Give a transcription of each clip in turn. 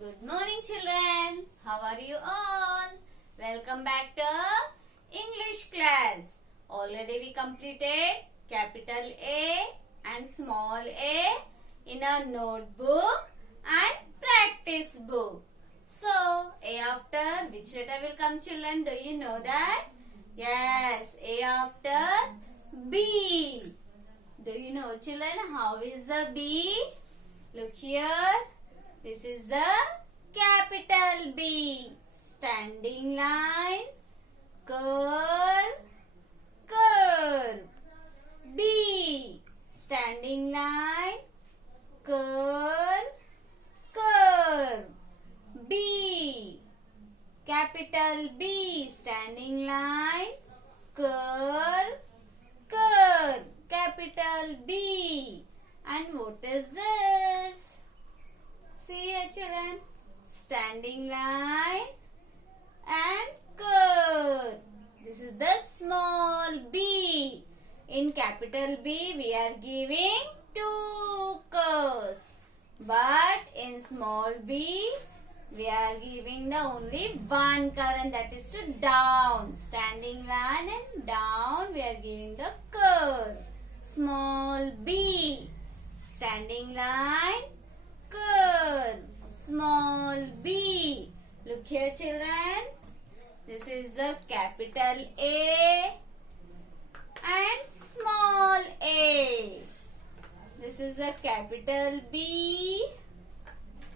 Good morning, children. How are you all? Welcome back to English class. Already we completed capital A and small a in a notebook and practice book. So, A after which letter will come, children? Do you know that? Yes, A after B. Do you know, children, how is the B? Look here. This is the capital B. Standing line, curve, curve. B. Standing line, curve, curve. B. Capital B. Standing line, curve, curve. Capital B. And what is this? See here, children. Standing line and curve. This is the small b. In capital B, we are giving two curves. But in small b, we are giving the only one curve, and that is to down. Standing line and down, we are giving the curve. Small b. Standing line, curve. Small b. Look here, children. This is the capital A and small a. This is the capital B,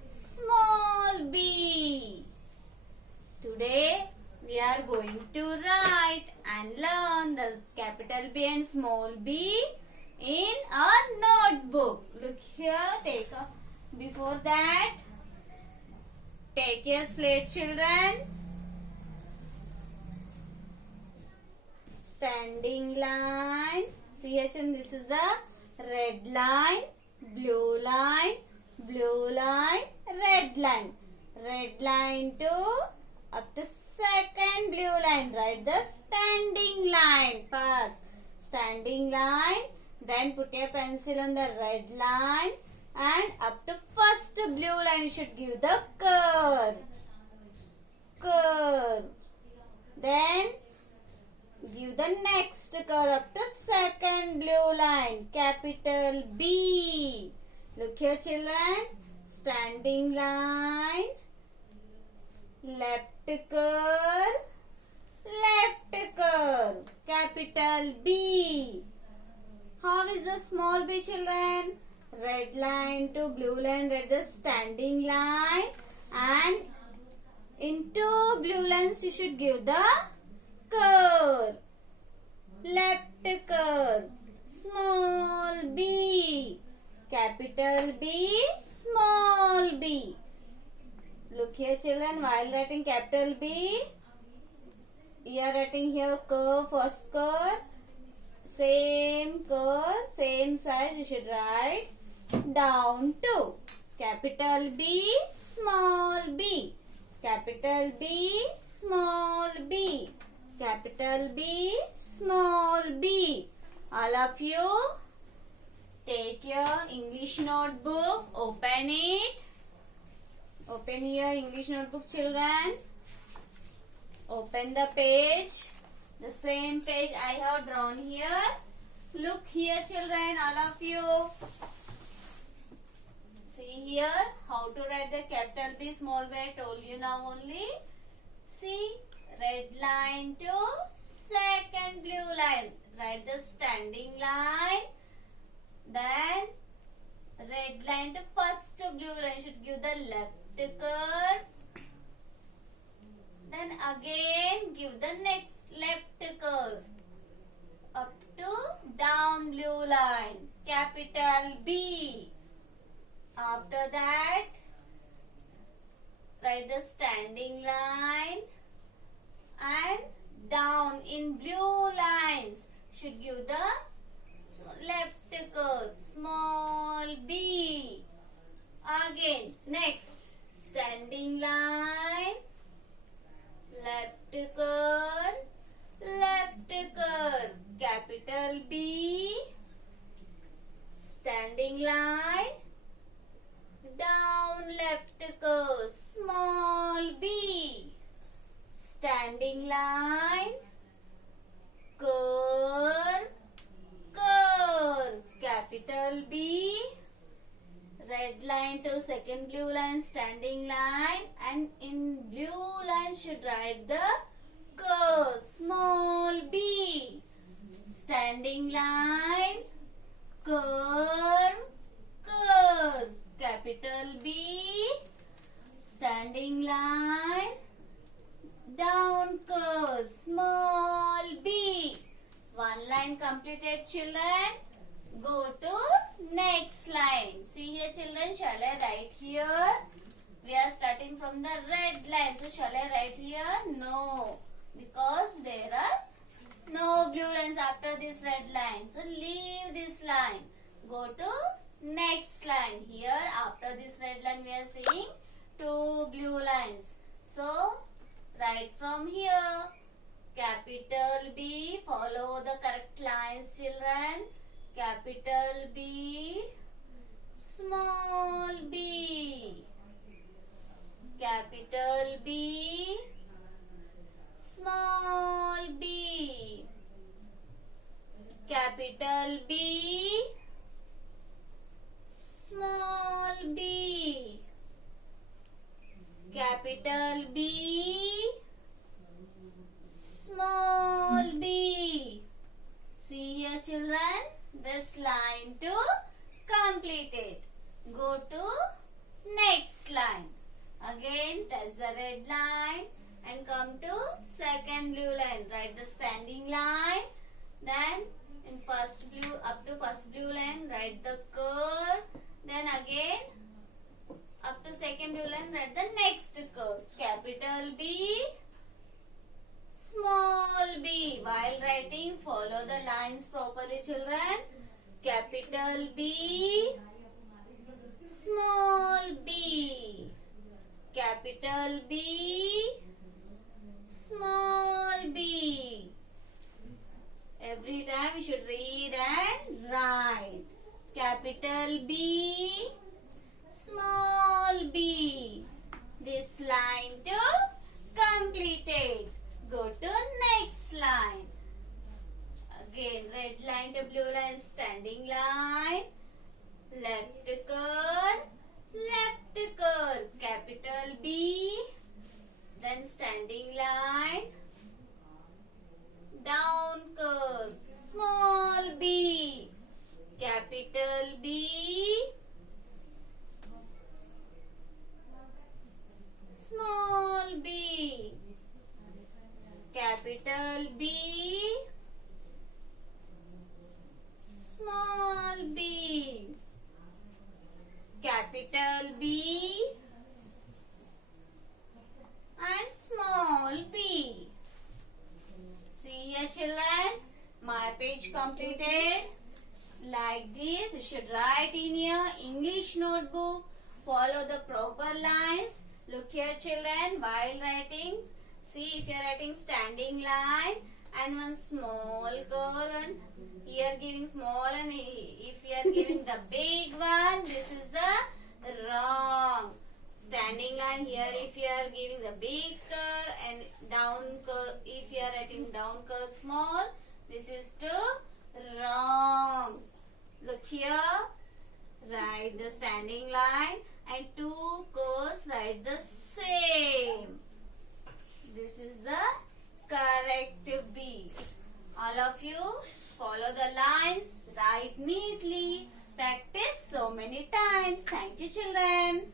small b. Today we are going to write and learn the capital B and small b in a notebook. Look here, before that, take your slate, children. Standing line. See here, children, this is the red line, blue line, blue line, red line. Red line to up to second blue line. Write the standing line first. Standing line. Then put your pencil on the red line. And up to first blue line, you should give the curve. Curve. Then give the next curve up to second blue line. Capital B. Look here, children. Standing line. Left curve. Left curve. Capital B. How is the small b, children? Red line to blue line, read the standing line, and in two blue lines you should give the curve. Left curve. Small b. Capital B, small b. Look here, children, while writing capital B, you are writing here curve, first curve. Same curve, same size, you should write down to. Capital B, small b. Capital B, small b. Capital B, small b. All of you, take your English notebook, open it. Open your English notebook, children. Open the page. The same page I have drawn here. Look here, children, all of you. See here how to write the capital B, small b. I told you now only. See, red line to second blue line. Write the standing line. Then red line to first blue line. Should give the left curve. Then again give the next left curve up to down blue line. Capital B. After that, write the standing line and down in blue lines. Should give the left curve. Small b. Again, next, standing line. Left curve, left curve, capital B, standing line, down left curve, standing line, curve, curve, capital B, red line to second blue line, standing line, and in blue line should write the curve, small b, standing line, curve, curve, capital B, standing line, down curve, small b. One line completed, children. Go to next line. See here, children, shall I write here? We are starting from the red line. So shall I write here? No, because there are no blue lines after this red line. So leave this line. Go to next line. Here after this red line we are seeing two blue lines. So write from here. Capital B. Follow the correct lines, children. Capital B, small b, capital B, small b, capital B, small b, capital B, small b. See here, children. This line to complete it. Go to next line. Again touch the red line and come to second blue line. Write the standing line. Then in first blue up to first blue line write the curve. Then again up to second blue line write the next curve. Capital B, small b. While writing, follow the lines properly, children. Capital B, small b, capital B, small b. Every time you should read and write. Capital B, small b. This line to complete it. Go to next line. Again, red line to blue line, standing line, left curve, capital B, then standing line, down curve, small b, capital B, small b, capital B, small b, capital B, and small b. See here, children, my page completed. Like this, you should write in your English notebook. Follow the proper lines. Look here, children, while writing. See, if you are writing standing line and one small curve, and here giving small, and if you are giving the big one, this is the wrong. Standing line here, if you are giving the big curve, and down curve, if you are writing down curve small, this is too wrong. Look here, write the standing line and two curves write the same. This is the correct B. All of you follow the lines, write neatly, practice so many times. Thank you, children.